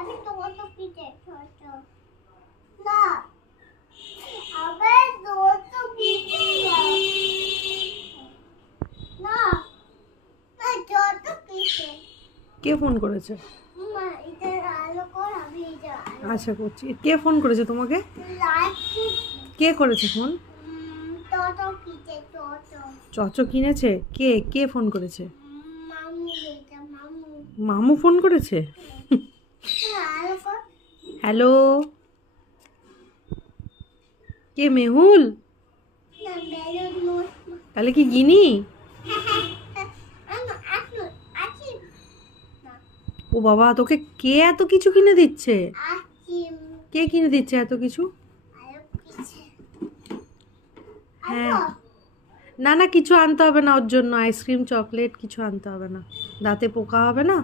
আমি তো কত পিঠে ছোট না আবার দোস্ত পিঠে না না যত পিঠে কে ফোন করেছে? মা এটা আলো কর আমি এটা আচ্ছা করছি। কে ফোন করেছে তোমাকে? লাইট কে করেছে ফোন? তত পিঠে তত চচো কিনেছে? কে কে ফোন করেছে? মামু এটা মামু মামু ফোন করেছে? আলো কর হ্যালো, কে মেহুল? না বেলুন মোট তাহলে কি গিনি? আমি আছি না ও বাবা, তোকে কে এত কিছু কিনে দিচ্ছে? আছি কে কিনে দিচ্ছে এত কিছু? আলো পিঠে হ্যাঁ, না না কিছু আনতে হবে না ওর জন্য, আইসক্রিম চকলেট কিছু আনতে হবে না, দাঁতে পোকা হবে না।